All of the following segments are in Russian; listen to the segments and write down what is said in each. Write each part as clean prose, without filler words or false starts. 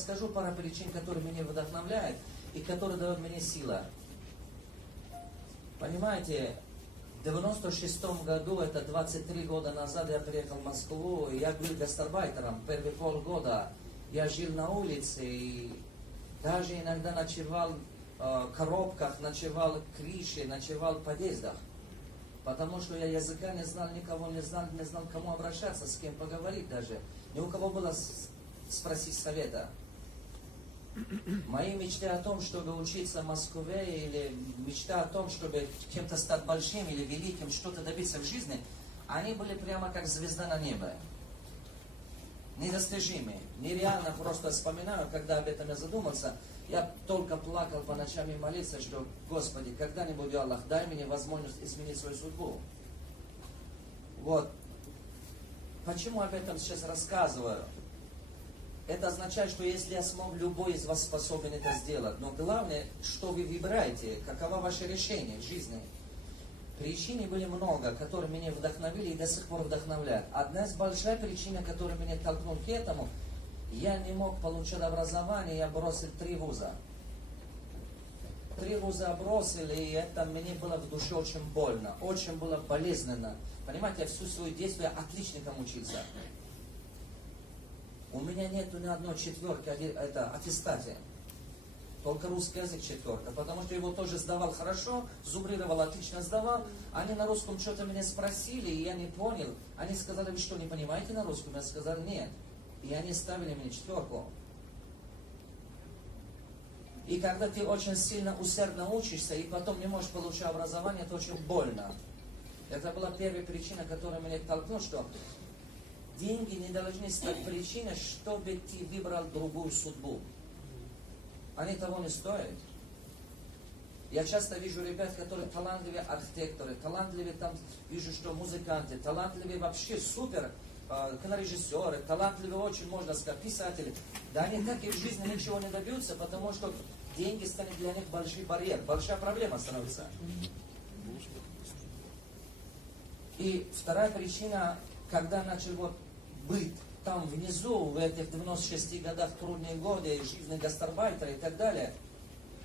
расскажу пару причин, которые меня вдохновляют и которые дают мне силу. Понимаете, в 96 году, это 23 года назад, я приехал в Москву, и я был гастарбайтером. Первые полгода я жил на улице, и даже иногда ночевал в коробках, ночевал в крыше, ночевал в подъездах. Потому что я языка не знал, никого не знал, к кому обращаться, с кем поговорить даже. Ни у кого было спросить совета. Мои мечты о том, чтобы учиться в Москве, или мечта о том, чтобы кем-то стать большим или великим, что-то добиться в жизни, они были прямо как звезда на небе. Недостижимые. Нереально просто вспоминаю, когда об этом я задумался. Я только плакал по ночам и молился, что, Господи, когда-нибудь, Аллах, дай мне возможность изменить свою судьбу. Вот. Почему об этом сейчас рассказываю? Это означает, что если я смог, любой из вас способен это сделать. Но главное, что вы выбираете, каково ваше решение в жизни. Причин были много, которые меня вдохновили и до сих пор вдохновляют. Одна из больших причин, которая меня толкнула к этому, я не мог получать образование, я бросил 3 вуза. 3 вуза бросил, и это мне было в душе очень больно, очень было болезненно. Понимаете, я всю свою детство я отличником учился. У меня нету ни одной четверки, это аттестате. Только русский язык 4, потому что его тоже сдавал хорошо, зубрировал, отлично сдавал. Они на русском что-то меня спросили, и я не понял. Они сказали, вы что, не понимаете на русском? Я сказал, нет. И они ставили мне 4. И когда ты очень сильно, усердно учишься, и потом не можешь получить образование, это очень больно. Это была первая причина, которая меня толкнула, что деньги не должны стать причиной, чтобы ты выбрал другую судьбу. Они того не стоят. Я часто вижу ребят, которые талантливые архитекторы, талантливые там, вижу, что музыканты, талантливые вообще супер кинорежиссеры, талантливые очень, можно сказать, писатели. Да они так и в жизни ничего не добьются, потому что деньги станут для них большой барьер, большая проблема становится. И вторая причина, когда начал вот быть там внизу, в этих 96 годах, трудные годы, жизни гастарбайтера и так далее,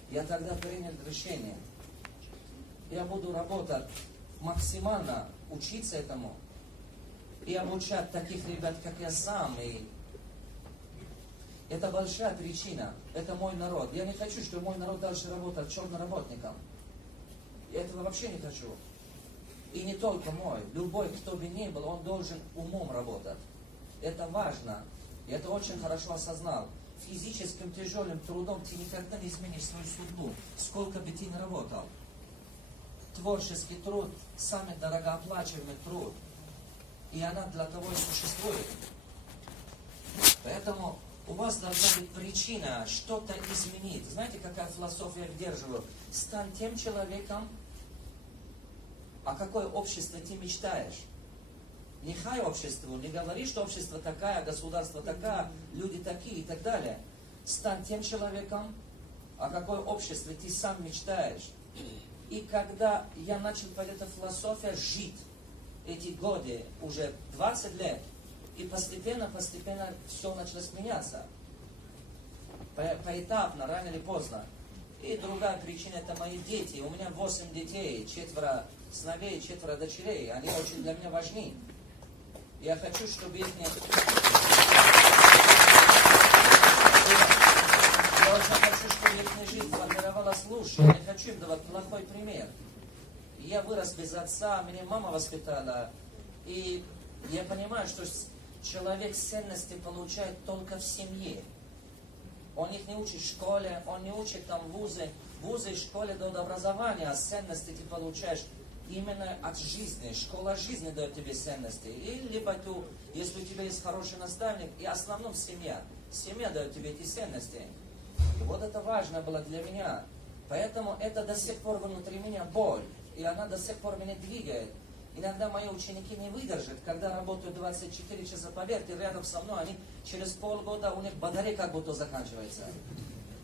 я тогда принял решение. Я буду работать максимально, учиться этому и обучать таких ребят, как я сам. И это большая причина. Это мой народ. Я не хочу, чтобы мой народ дальше работал черным работником. Я этого вообще не хочу. И не только мой. Любой, кто бы ни был, он должен умом работать. Это важно. Я это очень хорошо осознал. Физическим тяжелым трудом ты никогда не изменишь свою судьбу, сколько бы ты ни работал. Творческий труд – самый дорогооплачиваемый труд. И она для того и существует. Поэтому у вас должна быть причина что-то изменить. Знаете, какая философия я держу? Стань тем человеком, о какое общество ты мечтаешь. Не хай обществу, не говори, что общество такое, государство такое, люди такие и так далее. Стань тем человеком, о какое общество ты сам мечтаешь. И когда я начал под эту философию жить, эти годы, уже 20 лет, и постепенно все началось меняться. Поэтапно, рано или поздно. И другая причина, это мои дети. У меня 8 детей, 4 сыновей, 4 дочерей. Они очень для меня важны. Я хочу, чтобы их Я очень хочу, чтобы их жизнь формировалась лучше. Я не хочу им давать плохой пример. Я вырос без отца, меня мама воспитала. И я понимаю, что человек ценности получает только в семье. Он их не учит в школе, он не учит там вузы. Вузы и школе дают образование, а ценности ты получаешь именно от жизни. Школа жизни дает тебе ценности. И либо если у тебя есть хороший наставник, и в основном семья. Семья дает тебе эти ценности. И вот это важно было для меня. Поэтому это до сих пор внутри меня боль. И она до сих пор меня двигает. Иногда мои ученики не выдержат, когда работают 24 часа, поверьте, рядом со мной, они через полгода, у них батарея как будто заканчивается.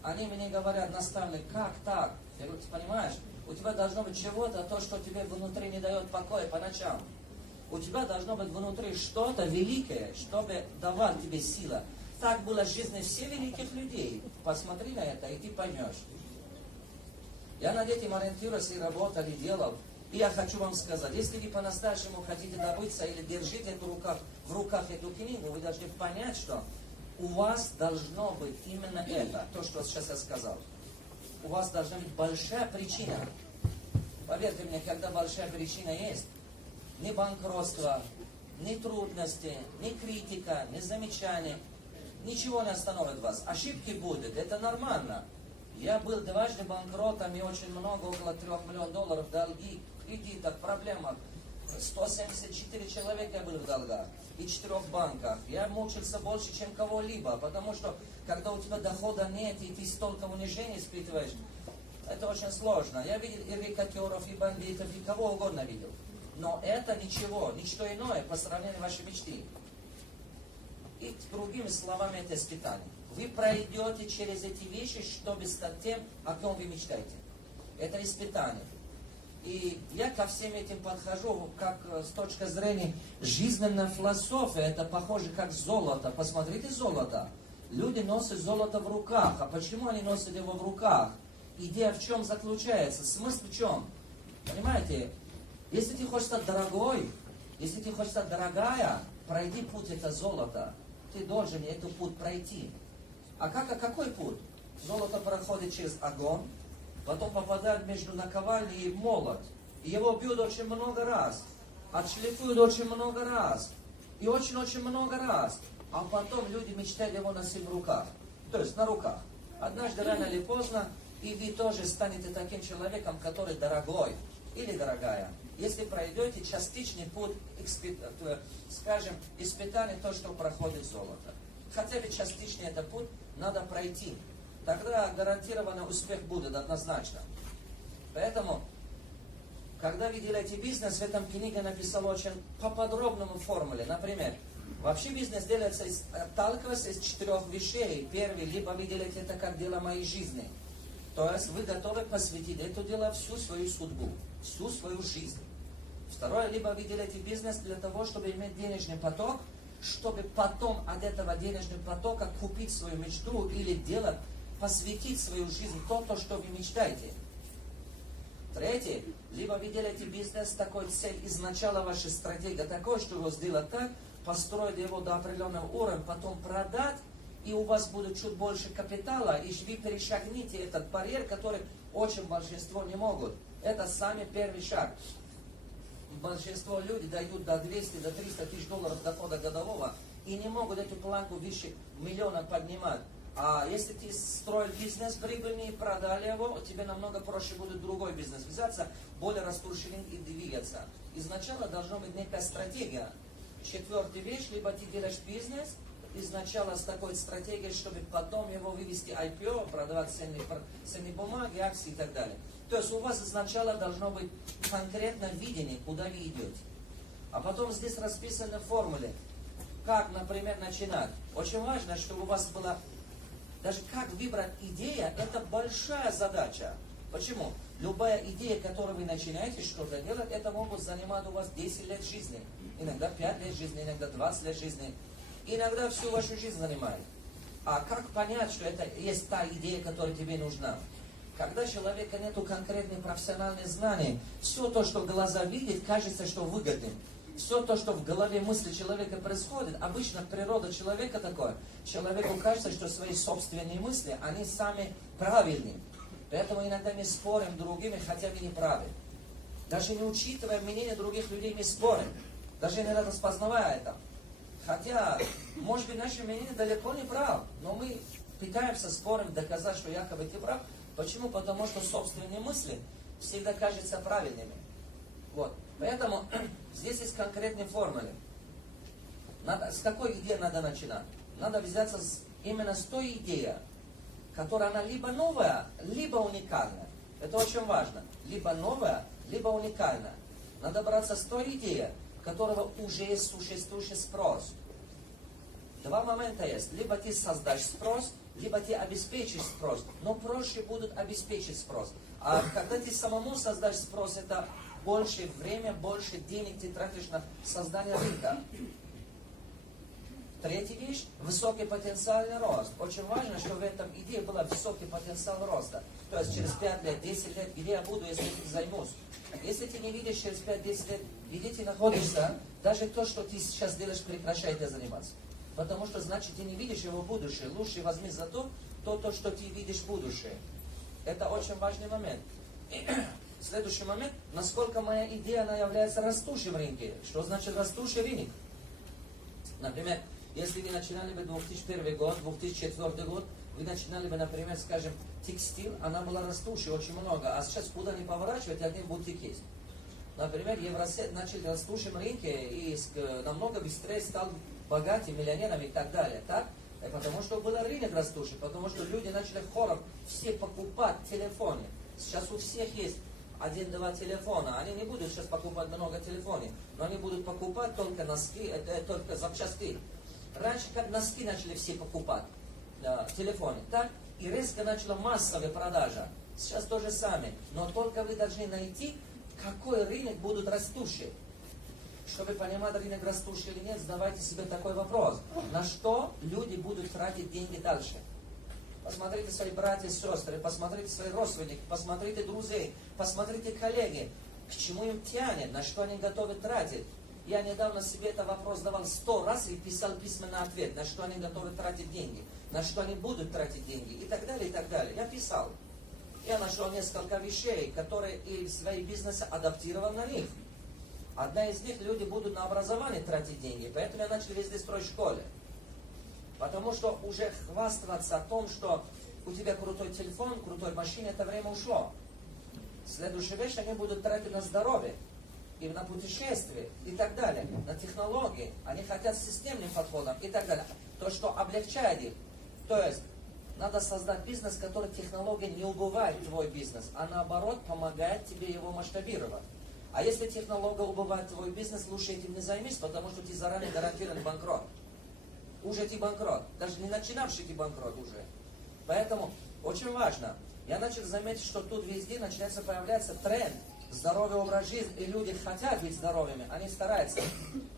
Они мне говорят, наставник, как так? Я говорю, ты понимаешь, у тебя должно быть чего-то, то, что тебе внутри не дает покоя по ночам. У тебя должно быть внутри что-то великое, чтобы давать тебе сила. Так было в жизни всех великих людей. Посмотри на это, и ты поймешь. Я над этим ориентируюсь и работал, и делал. И я хочу вам сказать, если вы по-настоящему хотите добыться или держите в руках эту книгу, вы должны понять, что у вас должно быть именно это, то, что сейчас я сказал. У вас должна быть большая причина. Поверьте мне, когда большая причина есть, ни банкротство, ни трудности, ни критика, ни замечания, ничего не остановит вас. Ошибки будут, это нормально. Я был дважды банкротом и очень много, около 3 миллионов долларов долги, кредитов, проблемах. 174 человека я был в долгах и 4 банках. Я мучился больше, чем кого-либо, потому что, когда у тебя дохода нет, и ты столько унижений испытываешь, это очень сложно. Я видел и рекетёров, и бандитов, и кого угодно видел. Но это ничего, ничто иное по сравнению с вашей мечтой. И другими словами, это испытание. Вы пройдете через эти вещи, чтобы стать тем, о ком вы мечтаете. Это испытание. И я ко всем этим подхожу, как с точки зрения жизненной философии, это похоже как золото. Посмотрите золото. Люди носят золото в руках. А почему они носят его в руках? Идея в чем заключается? Смысл в чем? Понимаете? Если ты хочешь стать дорогой, если ты хочешь стать дорогая, пройди путь это золото. Ты должен этот путь пройти. А какой путь? Золото проходит через огонь, потом попадает между наковальней и молот. И его бьют очень много раз. Отшлифуют очень много раз. И очень-очень много раз. А потом люди мечтают его носить в руках. То есть на руках. Однажды, рано или поздно, и вы тоже станете таким человеком, который дорогой или дорогая. Если пройдете частичный путь, скажем, испытания, то, что проходит золото. Хотя бы частичный этот путь надо пройти. Тогда гарантированно успех будет однозначно. Поэтому, когда вы делаете бизнес, в этом книге написал очень по-подробному формуле. Например, вообще бизнес делается, отталкиваясь из 4 вещей. Первый, либо вы делаете это как дело моей жизни. То есть вы готовы посвятить это дело всю свою судьбу, всю свою жизнь. Второе, либо вы делаете бизнес для того, чтобы иметь денежный поток, чтобы потом от этого денежного потока купить свою мечту или делать, посвятить свою жизнь то, что вы мечтаете. Третье, либо вы делаете бизнес с такой целью, изначально ваша стратегия такой, что его сделать так, построить его до определенного уровня, потом продать, и у вас будет чуть больше капитала, и вы перешагните этот барьер, который очень большинство не могут. Это самый первый шаг. Большинство людей дают до 200, до 300 тысяч долларов дохода годового и не могут эту планку выше миллиона поднимать. А если ты строил бизнес прибыльный и продали его, тебе намного проще будет другой бизнес взяться, более растущий рынок и двигаться. Изначально должна быть некая стратегия. Четвертая вещь, либо ты делаешь бизнес изначально с такой стратегией, чтобы потом его вывести IPO, продавать ценные бумаги, акции и так далее. То есть у вас изначально должно быть конкретное видение, куда вы идете. А потом здесь расписаны формулы, как, например, начинать. Очень важно, чтобы у вас была, даже как выбрать идея, это большая задача. Почему? Любая идея, которую вы начинаете что-то делать, это могут занимать у вас 10 лет жизни. Иногда 5 лет жизни, иногда 20 лет жизни. Иногда всю вашу жизнь занимает. А как понять, что это есть та идея, которая тебе нужна? Когда у человека нет конкретных профессиональных знаний, все то, что глаза видят, кажется, что выгодным. Все то, что в голове мысли человека происходит, обычно природа человека такое. Человеку кажется, что свои собственные мысли, они сами правильные. Поэтому иногда мы спорим с другими, хотя мы не правы. Даже не учитывая мнение других людей, мы спорим. Даже иногда распознавая это. Хотя, может быть, наше мнение далеко не прав, но мы пытаемся спорим доказать, что якобы ты прав. Почему? Потому что собственные мысли всегда кажутся правильными. Вот. Поэтому здесь есть конкретные формулы. С какой идеи надо начинать? Надо взяться именно с той идеей, которая она либо новая, либо уникальная. Это очень важно. Либо новая, либо уникальная. Надо браться с той идеей, у которого уже есть существующий спрос. Два момента есть. Либо ты создашь спрос, либо ты обеспечишь спрос. Но проще будет обеспечить спрос. А когда ты самому создашь спрос, это больше время, больше денег ты тратишь на создание рынка. Третья вещь – высокий потенциальный рост. Очень важно, что в этом идее был высокий потенциал роста. То есть через 5 лет, 10 лет, где я буду, если этим займусь. Если ты не видишь через 5-10 лет, где ты находишься, даже то, что ты сейчас делаешь, прекращай это заниматься. Потому что, значит, ты не видишь его будущее. Лучше возьми за то, что ты видишь будущее. Это очень важный момент. Следующий момент, насколько моя идея, она является растущей в рынке. Что значит растущий рынок? Например, если вы начинали бы 2001 год, 2004 год, вы начинали бы, например, скажем, текстиль, она была растущей очень много, а сейчас куда ни поворачивать, один бутик есть. Например, Евросет начал в растущем рынке и намного быстрее стал богатым, миллионером и так далее. Так? Потому что был рынок растущий, потому что люди начали хором все покупать телефоны. Сейчас у всех есть 1-2 телефона. Они не будут сейчас покупать много телефонов, но они будут покупать только носки, только запчасти. Раньше как носки начали все покупать, телефоны, так? И резко начала массовая продажа. Сейчас то же самое. Но только вы должны найти, какой рынок будет растущий. Чтобы понимать, рынок растущий или нет, задавайте себе такой вопрос. На что люди будут тратить деньги дальше? Посмотрите свои братья и сестры, посмотрите своих родственников, посмотрите друзей, посмотрите коллеги. К чему им тянет, на что они готовы тратить. Я недавно себе этот вопрос задавал 100 раз и писал письменный ответ, на что они готовы тратить деньги, на что они будут тратить деньги и так далее, и так далее. Я писал. Я нашел несколько вещей, которые и свои бизнесы адаптировал на них. Одна из них, люди будут на образование тратить деньги, поэтому я начал везде строить школы. Потому что уже хвастаться о том, что у тебя крутой телефон, крутой машина, это время ушло. Следующая вещь, они будут тратить на здоровье, и на путешествия, и так далее, на технологии. Они хотят с системным подходом, и так далее. То, что облегчает их. То есть, надо создать бизнес, который технология не убывает твой бизнес, а наоборот помогает тебе его масштабировать. А если технология убывает твой бизнес, лучше этим не займись, потому что ты заранее гарантирован банкрот. Уже ты банкрот. Даже не начинавший ты банкрот уже. Поэтому очень важно. Я начал заметить, что тут везде начинается появляться тренд. Здоровый образ жизни, и люди хотят быть здоровыми, они стараются.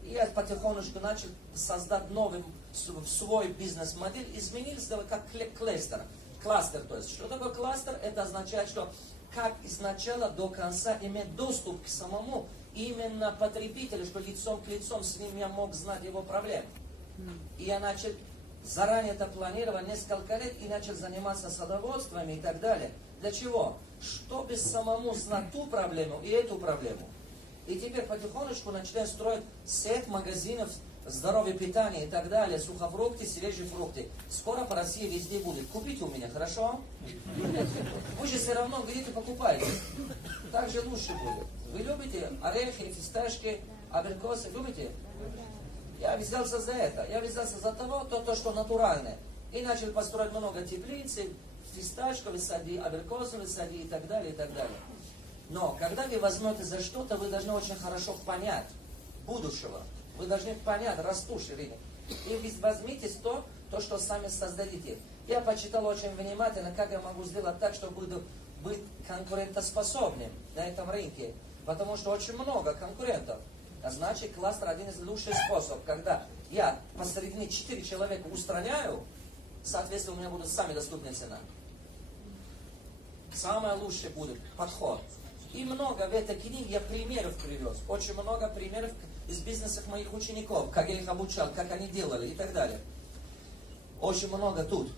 И я потихонечку начал создать новый свой бизнес-модель, изменил, сделал как кластер. Кластер, то есть, что такое кластер? Это означает, что как из начала до конца иметь доступ к самому именно потребителю, что лицом к лицом с ним я мог знать его проблемы. И я начал заранее это планировать несколько лет и начал заниматься садоводствами и так далее. Для чего? Чтобы самому знать ту проблему и эту проблему. И теперь потихонечку начинаем строить сеть магазинов здоровье питания и так далее, сухофрукты, свежие фрукты. Скоро по России везде будет. Купите у меня, хорошо? Вы же все равно где-то покупаете. Так же лучше будет. Вы любите орехи, фисташки, абрикосы? Любите? Я взялся за это. Я взялся за то, что натуральное. И начал построить много теплиц, фисташковые сады, абрикосовые сады и так далее, и так далее. Но когда вы возьмете за что-то, вы должны очень хорошо понять будущего. Вы должны понять растущий рынок. И возьмите то, что сами создадите. Я почитал очень внимательно, как я могу сделать так, чтобы буду быть конкурентоспособным на этом рынке. Потому что очень много конкурентов. А значит, кластер один из лучших способов. Когда я посередине 4 человека устраняю, соответственно, у меня будут сами доступные цены. Самое лучшее будет подход. И много в этой книге я примеров привез. Очень много примеров из бизнесов моих учеников, как я их обучал, как они делали и так далее. Очень много тут.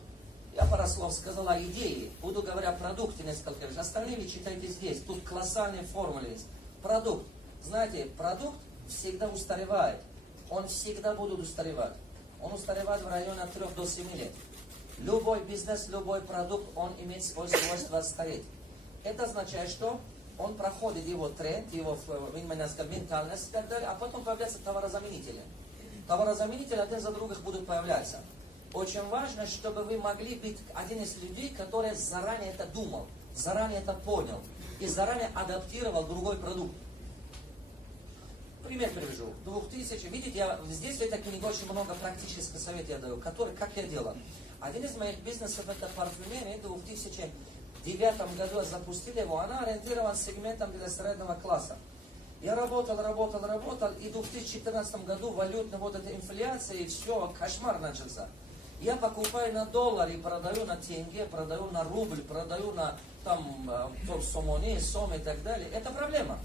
Я пару слов сказал о идее. Буду говорить о продукте несколько раз. Остальные вы читайте здесь. Тут колоссальные формулы есть. Продукт. Знаете, продукт всегда устаревает. Он всегда будет устаревать. Он устаревает в районе от 3 до 7 лет. Любой бизнес, любой продукт, он имеет свое свойство стареть. Это означает, что он проходит его тренд, его ментальность и так далее, а потом появляются товарозаменители. Товарозаменители один за других будут появляться. Очень важно, чтобы вы могли быть один из людей, который заранее это думал, заранее это понял и заранее адаптировал другой продукт. Пример привяжу. 2000, видите, здесь в этой книге очень много практических советов я даю, которые, как я делал. Один из моих бизнесов это парфюмерия, в 2009 году я запустил его, она ориентирована сегментом для среднего класса. Я работал, и в 2014 году валютная вот эта инфляция, и все, кошмар начался. Я покупаю на доллар и продаю на тенге, продаю на рубль, продаю на сомони, сом и так далее. Это проблема.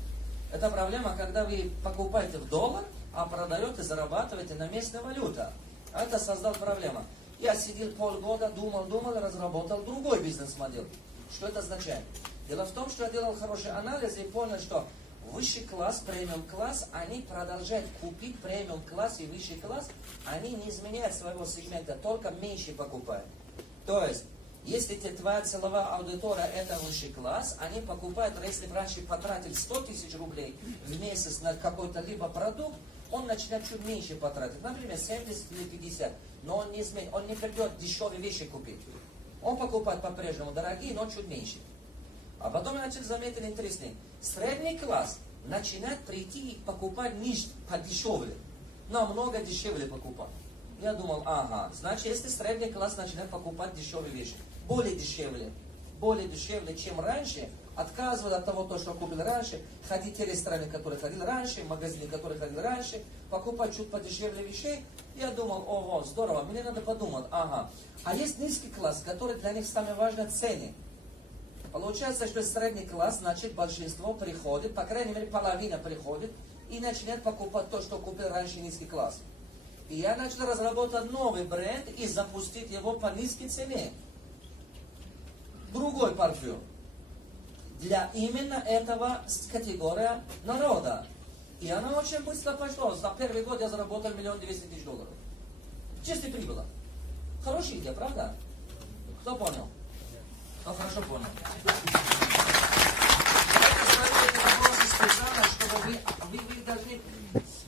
Это проблема, когда вы покупаете в доллар, а продаете, зарабатываете на местной валюте. Это создал проблему. Я сидел полгода, думал, разработал другой бизнес-модель. Что это означает? Дело в том, что я делал хороший анализ и понял, что высший класс, премиум класс, они продолжают купить премиум класс и высший класс, они не изменяют своего сегмента, только меньше покупают. То есть, если твоя целевая аудитория это высший класс, они покупают, если раньше потратил 100 тысяч рублей в месяц на какой-то либо продукт, он начинает чуть меньше потратить, например, 70 или 50, но он не изменит, он не придет дешевые вещи купить. Он покупает по-прежнему дорогие, но чуть меньше. А потом я начал заметить интересный. Средний класс начинает прийти и покупать ниже, подешевле. Намного дешевле покупать. Я думал, ага, значит, если средний класс начинает покупать дешевые вещи, более дешевле, чем раньше, отказывать от того, что купил раньше, ходить в те рестораны, которые ходил раньше, магазины, которые ходил раньше, покупать чуть подешевле вещей, я думал, ого, здорово, мне надо подумать, ага. А есть низкий класс, который для них самое важное цены. Получается, что средний класс, значит, большинство приходит, по крайней мере, половина приходит и начинает покупать то, что купил раньше низкий класс. И я начал разработать новый бренд и запустить его по низкой цене. Другой парфюм. Для именно этого категории народа. И она очень быстро пошла. За первый год я заработал 1 200 000 долларов. Чистая прибыль. Хорошая идея, правда? Кто понял? Кто хорошо понял? Я ставлю эти вопросы специально, чтобы вы должны,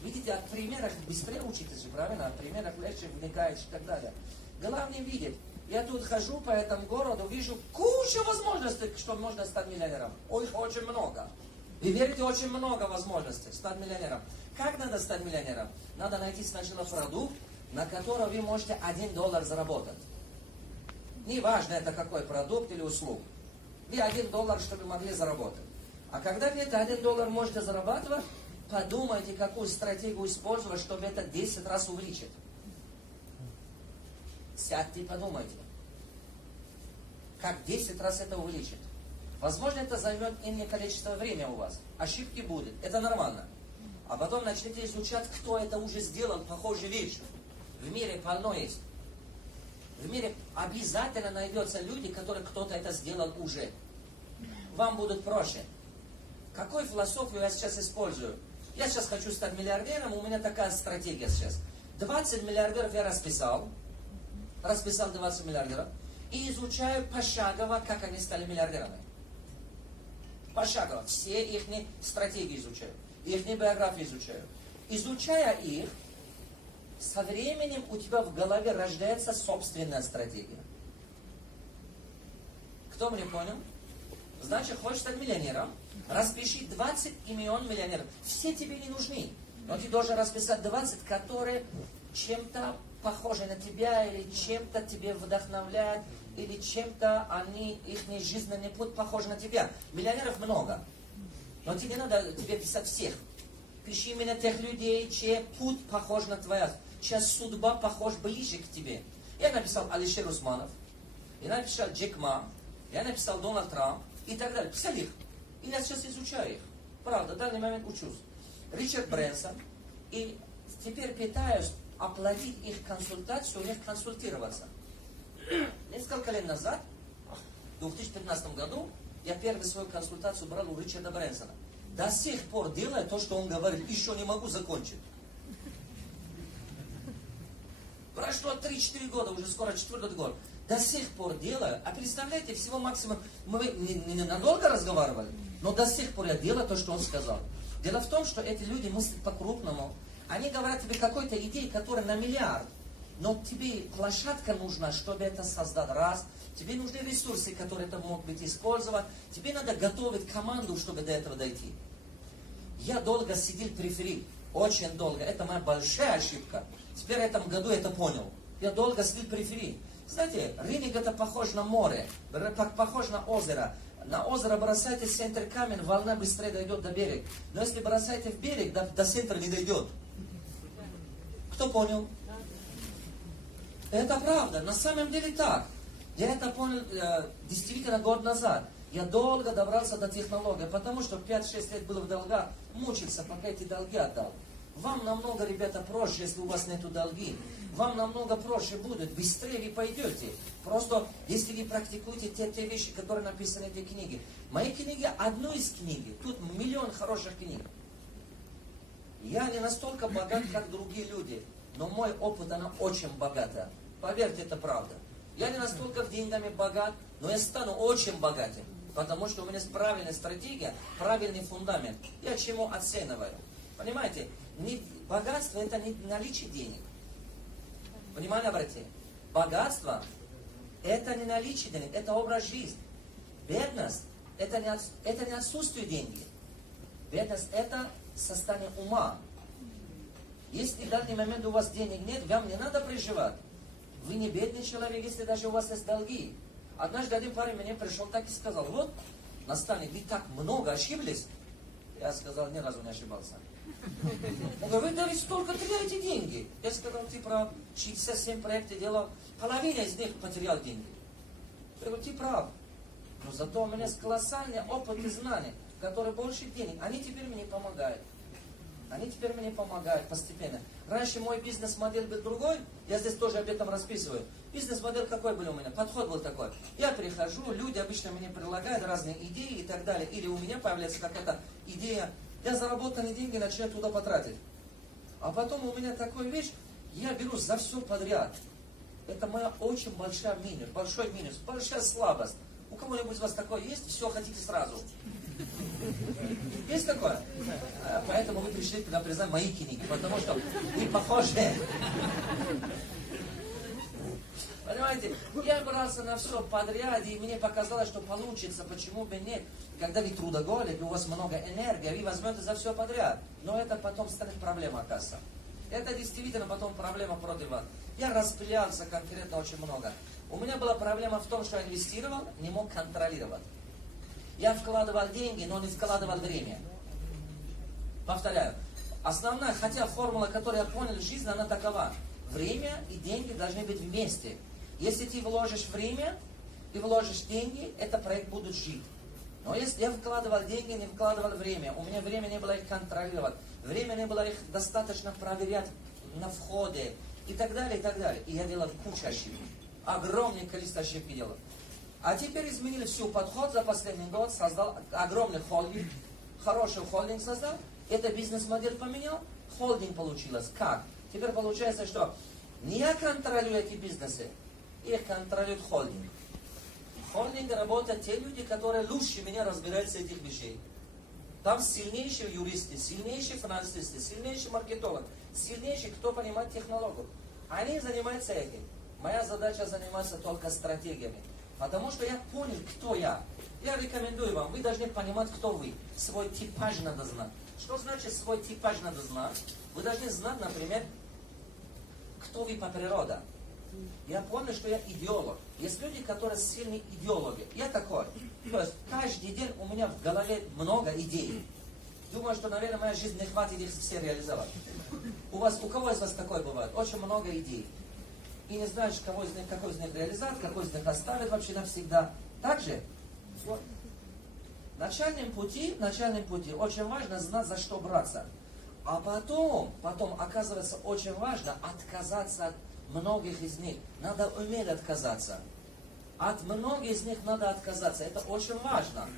видите, от примеров быстрее учитесь, правильно? От примеров легче вникаете и так далее. Главное видеть. Я тут хожу по этому городу, вижу кучу возможностей, что можно стать миллионером. Очень много. Вы верите, очень много возможностей стать миллионером. Как надо стать миллионером? Надо найти сначала продукт, на который вы можете $1 заработать. Неважно, это какой продукт или услуга. Вы $1, чтобы могли заработать. А когда вы это $1 можете зарабатывать, подумайте, какую стратегию использовать, чтобы это 10 раз увеличить. Сядьте и подумайте, как 10 раз это увеличить. Возможно, это займет иное количество времени у вас. Ошибки будут. Это нормально. А потом начните изучать, кто это уже сделал, похожие вещи. В мире полно есть. В мире обязательно найдется люди, которые кто-то это сделал уже. Вам будет проще. Какую философию я сейчас использую? Я сейчас хочу стать миллиардером, у меня такая стратегия сейчас. 20 миллиардеров я расписал 20 миллиардеров, и изучаю пошагово, как они стали миллиардерами. Пошагово. Все их стратегии изучаю, их биографии изучаю. Изучая их, со временем у тебя в голове рождается собственная стратегия. Кто мне понял? Значит, хочешь стать миллионером? Распиши 20 имен миллионеров. Все тебе не нужны. Но ты должен расписать 20, которые чем-то похожи на тебя, или чем-то тебе вдохновляют, или чем-то их жизненный путь похож на тебя. Миллионеров много. Но тебе надо писать всех. Пиши именно тех людей, чей путь похож на твоя, чья судьба похожа ближе к тебе. Я написал Алишер Усманов, я написал Джек Ма, я написал Дональд Трамп и так далее. Писал их. И я сейчас изучаю их. Правда, в данный момент учусь. Ричард Брэнсон. И теперь пытаюсь оплатить их консультацию, у них консультироваться. Несколько лет назад, в 2015 году, я первую свою консультацию брал у Ричарда Брэнсона. До сих пор делаю то, что он говорит, еще не могу закончить. Прошло 3-4 года, уже скоро 4-й год. До сих пор делаю. А представляете, всего максимум, мы не надолго разговаривали, но до сих пор я делаю то, что он сказал. Дело в том, что эти люди мыслят по-крупному. Они говорят тебе какой-то идеи, которая на миллиард. Но тебе площадка нужна, чтобы это создать. Раз. Тебе нужны ресурсы, которые это могут быть использовать. Тебе надо готовить команду, чтобы до этого дойти. Я долго сидел периферии. Очень долго. Это моя большая ошибка. Теперь в этом году я это понял. Я долго сидел периферии. Знаете, рынок это похож на море, похож на озеро. На озеро бросайте в центр камень, волна быстрее дойдет до берега. Но если бросаете в берег, до центра не дойдет. Кто понял? Это правда. На самом деле так. Я это понял действительно год назад. Я долго добрался до технологии, потому что 5-6 лет был в долгах, мучился, пока эти долги отдал. Вам намного, ребята, проще, если у вас нету долги. Вам намного проще будет, быстрее вы пойдете. Просто, если вы практикуете те вещи, которые написаны в этой книге. Мои книги, одну из книг, тут миллион хороших книг. Я не настолько богат, как другие люди, но мой опыт, она очень богата. Поверьте, это правда. Я не настолько деньгами богат, но я стану очень богатым. Потому что у меня есть правильная стратегия, правильный фундамент. Я чему оцениваю. Понимаете, богатство это не наличие денег. Внимание обратите. Богатство это не наличие денег, это образ жизни. Бедность это не отсутствие денег. Бедность это состояние ума. Если в данный момент у вас денег нет, вам не надо переживать. Вы не бедный человек, если даже у вас есть долги. Однажды один парень мне пришел так и сказал: вот, наставник, вы так много ошиблись. Я сказал, ни разу не ошибался. Он говорит: да вы столько теряете деньги. Я сказал, ты прав, 67 проектов делал, половина из них потерял деньги. Я говорю, ты прав. Но зато у меня есть колоссальный опыт и знания, которые больше денег. Они теперь мне помогают. Они теперь мне помогают постепенно. Раньше мой бизнес-модель был другой, я здесь тоже об этом расписываю. Бизнес-модель какой был у меня? Подход был такой. Я прихожу, люди обычно мне предлагают разные идеи и так далее. Или у меня появляется какая-то идея, я заработанные деньги начинаю туда потратить. А потом у меня такая вещь, я беру за все подряд. Это моя очень большой минус, большая слабость. У кого-нибудь из вас такое есть? Все хотите сразу. Есть такое? Поэтому вы пришли туда признать мои книги, потому что вы похожи. Понимаете, я брался на все подряд, и мне показалось, что получится, почему бы нет. Когда вы трудоголик, у вас много энергии, вы возьмете за все подряд. Но это потом станет проблема, оказывается. Это действительно потом проблема против вас. Я распылялся конкретно очень много. У меня была проблема в том, что я инвестировал, не мог контролировать. Я вкладывал деньги, но не вкладывал время. Повторяю. Основная, хотя формула, которую я понял в жизни, она такова. Время и деньги должны быть вместе. Если ты вложишь время и вложишь деньги, этот проект будет жить. Но если я вкладывал деньги, не вкладывал время, у меня время не было их контролировать, время не было их достаточно проверять на входе и так далее, и так далее. И я делал кучу ошибок. Огромное количество ошибок делал. А теперь изменили всю подход за последний год, создал огромный холдинг, хороший холдинг создал, это бизнес-модель поменял, холдинг получилось. Как? Теперь получается, что не я контролирую эти бизнесы, их контролирует холдинг. В холдинге работают те люди, которые лучше меня разбираются в этих вещей. Там сильнейшие юристы, сильнейшие финансисты, сильнейший маркетолог, сильнейший, кто понимает технологию. Они занимаются этим. Моя задача заниматься только стратегиями. Потому что я понял, кто я. Я рекомендую вам, вы должны понимать, кто вы. Свой типаж надо знать. Что значит свой типаж надо знать? Вы должны знать, например, кто вы по природе. Я понял, что я идеолог. Есть люди, которые сильные идеологи. Я такой. То есть каждый день у меня в голове много идей. Думаю, что, наверное, моя жизнь не хватит их все реализовать. У кого из вас такое бывает? Очень много идей. И не знаешь, какой из них реализовать, какой из них оставить вообще навсегда. Так же? Вот. В начальном пути очень важно знать, за что браться. А потом, оказывается, очень важно отказаться от многих из них. Надо уметь отказаться. От многих из них надо отказаться. Это очень важно.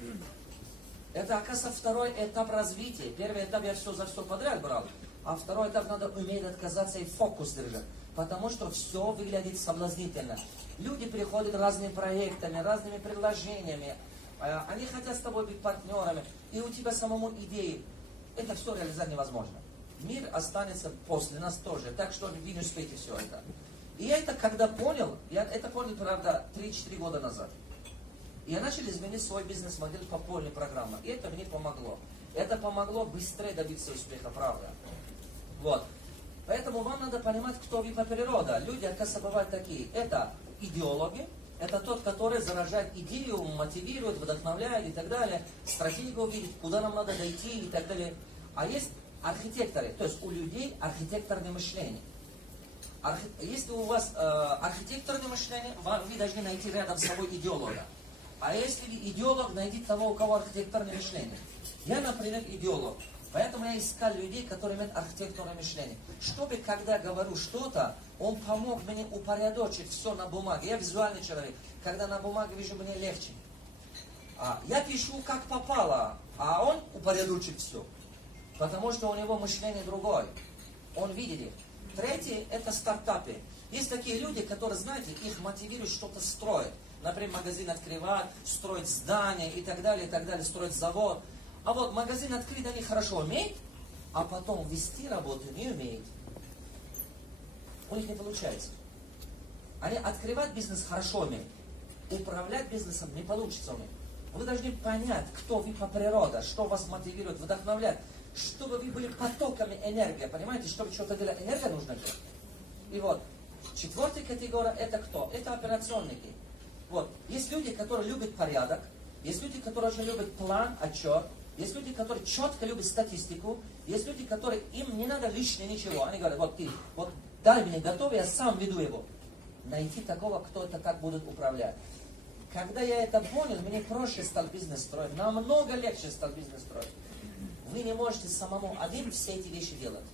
Это, оказывается, второй этап развития. Первый этап я все за все подряд брал. А второй этап надо уметь отказаться и фокус держать. Потому что все выглядит соблазнительно. Люди приходят разными проектами, разными предложениями. Они хотят с тобой быть партнерами. И у тебя самому идеи. Это все реализовать невозможно. Мир останется после нас тоже. Так что вы не успеете все это. И я это когда понял, правда, 3-4 года назад. И я начал изменить свой бизнес-модель по полной программе. И это мне помогло. Это помогло быстрее добиться успеха, правда. Вот. Поэтому вам надо понимать, кто вы по природе. Люди, оказывается, бывают такие. Это идеологи, Это тот, который заражает идею, мотивирует, вдохновляет и так далее, стратегию видит, куда нам надо дойти и так далее. А есть архитекторы, то есть у людей архитекторное мышление. Если у вас архитекторное мышление, вы должны найти рядом с собой идеолога. А если вы идеолог, найдите того, у кого архитекторное мышление. Я, например, идеолог. Поэтому я искал людей, которые имеют архитектурное мышление. Чтобы, когда говорю что-то, он помог мне упорядочить все на бумаге. Я визуальный человек. Когда на бумаге вижу, мне легче. Я пишу как попало, а он упорядочит все. Потому что у него мышление другое. Он видит их. Третье, это стартапы. Есть такие люди, которые, знаете, их мотивируют что-то строить. Например, магазин открывать, строить здание и так далее, строить завод. А вот магазин открыть они хорошо умеют, а потом вести работу не умеют. У них не получается. Они открывать бизнес хорошо умеют. Управлять бизнесом не получится у них. Вы должны понять, кто вы по природе, что вас мотивирует, вдохновляет. Чтобы вы были потоками энергии, понимаете, чтобы что-то делать, энергия нужна делать. И вот, четвертая категория, это кто? Это операционники. Вот, есть люди, которые любят порядок, есть люди, которые очень любят план, отчет, есть люди, которые четко любят статистику, есть люди, которые, им не надо лишнее ничего. Они говорят, вот ты, вот дай мне готовый, я сам веду его. Найти такого, кто это так будет управлять. Когда я это понял, мне проще стал бизнес строить, намного легче стал бизнес строить. Вы не можете самому один все эти вещи делать.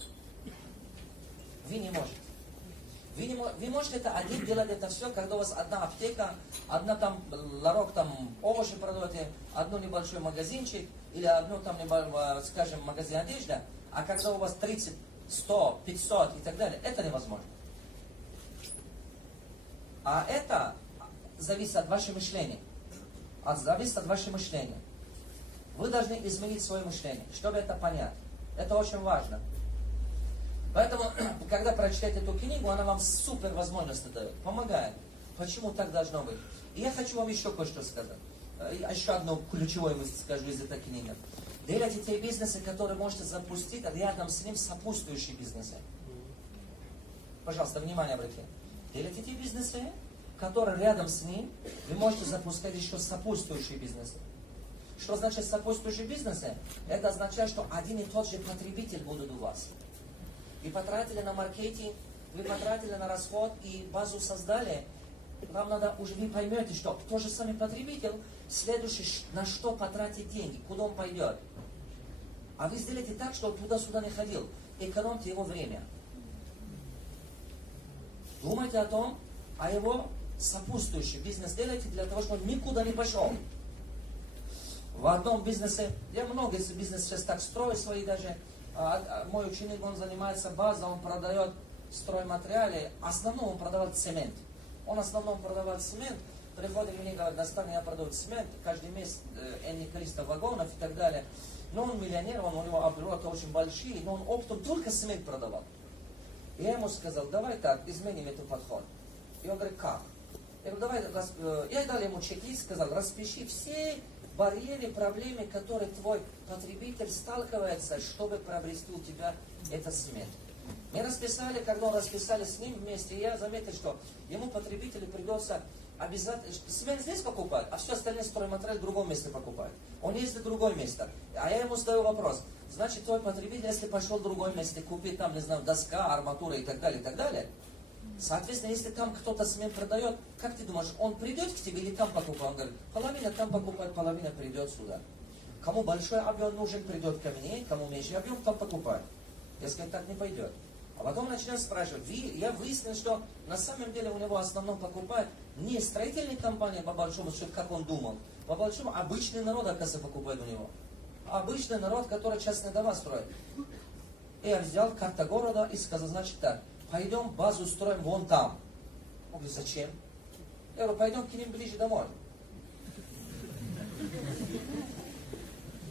Вы не можете. Вы можете это один делать это все, когда у вас одна аптека, одна там ларек, там овощи продаете, одно небольшой магазинчик, или одно там, скажем, магазин одежды, а когда у вас 30, 100, 500 и так далее, это невозможно. А это зависит от вашего мышления. Зависит от вашего мышления. Вы должны изменить свое мышление, чтобы это понять. Это очень важно. Поэтому, когда прочитаете эту книгу, она вам супер возможности дает, помогает. Почему так должно быть? И я хочу вам еще кое-что сказать. Еще одну ключевую мысль скажу из этой книги. Делайте те бизнесы, которые можете запустить, а рядом с ним сопутствующие бизнесы. Пожалуйста, внимание обратите. Делайте те бизнесы, которые рядом с ним вы можете запускать еще сопутствующие бизнесы. Что значит сопутствующие бизнесы? Это означает, что один и тот же потребитель будет у вас. Вы потратили на маркетинг, вы потратили на расход и базу создали. Вам надо, уже вы поймете, что тот же самый потребитель, следующий, на что потратить деньги, куда он пойдет. А вы сделаете так, чтобы он туда-сюда не ходил. Экономьте его время. Думайте о том, о его сопутствующем бизнес делайте для того, чтобы он никуда не пошел. В одном бизнесе, я много бизнесов сейчас так строю свои даже. Мой ученик, он занимается базой, он продает стройматериалы. Основном он продавал цемент. Он в основном продавал цемент. Приходит мне, говорит, наставник, я продаю цемент. Каждый месяц энное количество вагонов и так далее. Но он миллионер, у него обороты очень большие, но он оптом только цемент продавал. И я ему сказал, давай так, изменим этот подход. И он говорит, как? Я говорю, давай, я дал ему чек-лист, сказал, распиши все барьеры, проблемы, которые твой потребитель сталкивается, чтобы приобрести у тебя этот цемент. Мы расписали, когда он расписали с ним вместе, я заметил, что ему потребителю придется обязательно, цемент здесь покупать, а все остальные стройматериалы в другом месте покупать. Он ездит в другое место. А я ему задаю вопрос, значит, твой потребитель, если пошел в другое место, купит там, не знаю, доска, арматура и так далее, соответственно, если там кто-то цемент продает, как ты думаешь, он придет к тебе или там покупает? Он говорит, половина там покупает, половина придет сюда. Кому большой объем нужен, придет ко мне, кому меньший объем, там покупает. Я сказал, так не пойдет. А потом начинаем спрашивать. Я выяснил, что на самом деле у него в основном покупают не строительные компании, по большому счету, как он думал. По большому обычный народ, оказывается, покупает у него. Обычный народ, который частные дома строит. И я взял карта города и сказал, значит так, пойдем базу строим вон там. Он говорит, зачем? Я говорю, пойдем к ним ближе домой.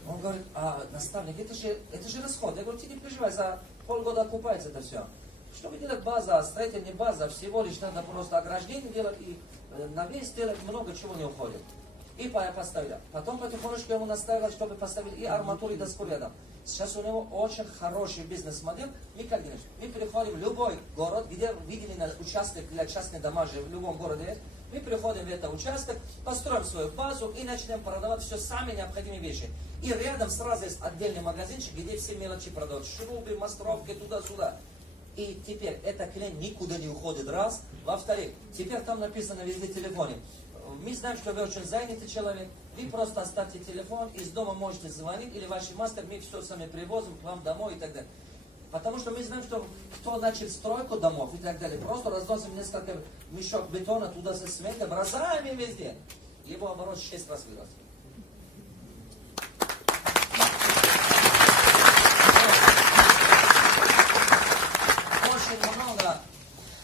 Он говорит, наставник, это же расход. Я говорю, ты не переживай, за полгода окупается это все. Чтобы делать база, строительная база, всего лишь надо просто ограждение делать и навес делать, много чего не уходит. И я поставил. Потом потихонечку ему наставил, чтобы поставить и арматуру, и доску рядом. Сейчас у него очень хороший бизнес-модель. Мы как делаем? Мы приходим в любой город, где видели на участок для частных домов, в любом городе, Мы приходим в этот участок, построим свою базу и начнем продавать все самые необходимые вещи. И рядом сразу есть отдельный магазинчик, где все мелочи продают. Шрубы, мастровки, туда-сюда. И теперь этот клиент никуда не уходит, раз. Во-вторых, теперь там написано везде телефоне. Мы знаем, что вы очень занятый человек. Вы просто оставьте телефон, из дома можете звонить, или ваш мастер, мы все сами привозим к вам домой и так далее. Потому что мы знаем, что кто начал стройку домов и так далее, просто разносим несколько мешок бетона туда со смета, бросаем им везде. Его оборот 6 раз вырос.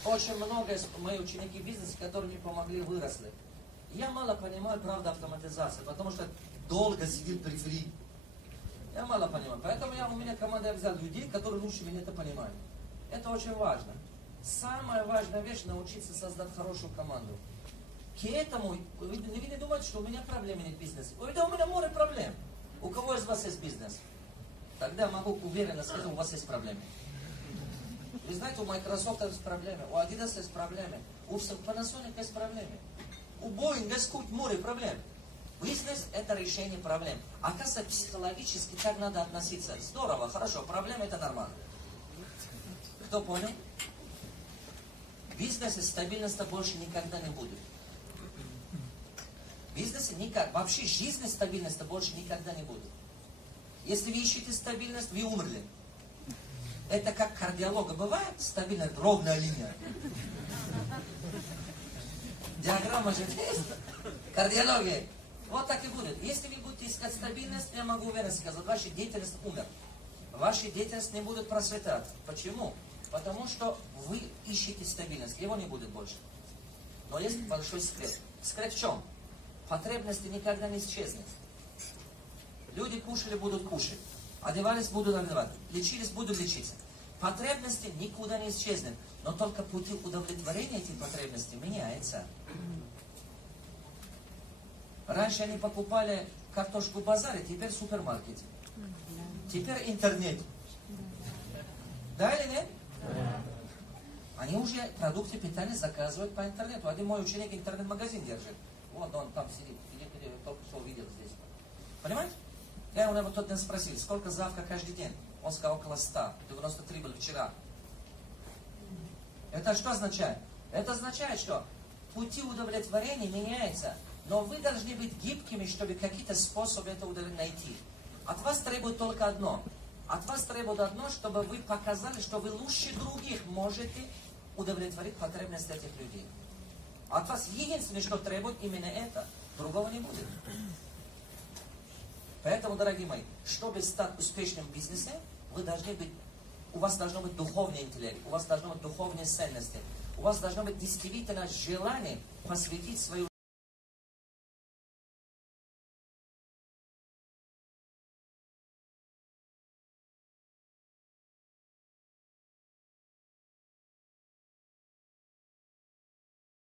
Очень много моих ученики бизнеса, которые мне помогли, выросли. Я мало понимаю, правда, автоматизации, потому что долго сидел при фри. Я мало понимаю. Поэтому у меня команда, я взял людей, которые лучше меня это понимают. Это очень важно. Самая важная вещь — научиться создать хорошую команду. К этому, вы не думаете, что у меня проблемы нет в бизнесе. У меня море проблем. У кого из вас есть бизнес? Тогда могу уверенно сказать, у вас есть проблемы. Вы знаете, у Microsoft есть проблемы, у Adidas есть проблемы, у Panasonic есть проблемы, у Boeing есть море проблем. Бизнес — это решение проблем. Оказывается, психологически так надо относиться. Здорово, хорошо, проблемы — это нормально. Кто понял? В бизнесе стабильности больше никогда не будет. В бизнесе никак, вообще жизни стабильности больше никогда не будет. Если вы ищете стабильность, вы умерли. Это как кардиолога бывает, стабильная ровная линия. Диаграмма же есть. Кардиология. Вот так и будет. Если вы будете искать стабильность, я могу уверенно сказать, ваша деятельность умер. Ваша деятельность не будет процветать. Почему? Потому что вы ищете стабильность. Его не будет больше. Но есть большой секрет. Секрет в чем? Потребности никогда не исчезнут. Люди кушали, будут кушать. Одевались, будут одевать. Лечились, будут лечиться. Потребности никуда не исчезнут. Но только пути удовлетворения этих потребностей меняются. Раньше они покупали картошку в базаре, теперь в супермаркете. Теперь интернет. Да или нет? Они уже продукты питания заказывают по интернету. Один мой ученик интернет-магазин держит. Вот он там сидит. Я только что увидел здесь. Понимаете? Я у него тот день спросил, сколько завтра каждый день? Он сказал, около 100. 93 было вчера. Это что означает? Это означает, что пути удовлетворения меняются. Но вы должны быть гибкими, чтобы какие-то способы это найти. От вас требует только одно. От вас требует одно, чтобы вы показали, что вы лучше других можете удовлетворить потребности этих людей. От вас единственное, что требует именно это. Другого не будет. Поэтому, дорогие мои, чтобы стать успешным в бизнесе, у вас должно быть духовный интеллект, у вас должно быть духовные ценности, у вас должно быть действительно желание посвятить свою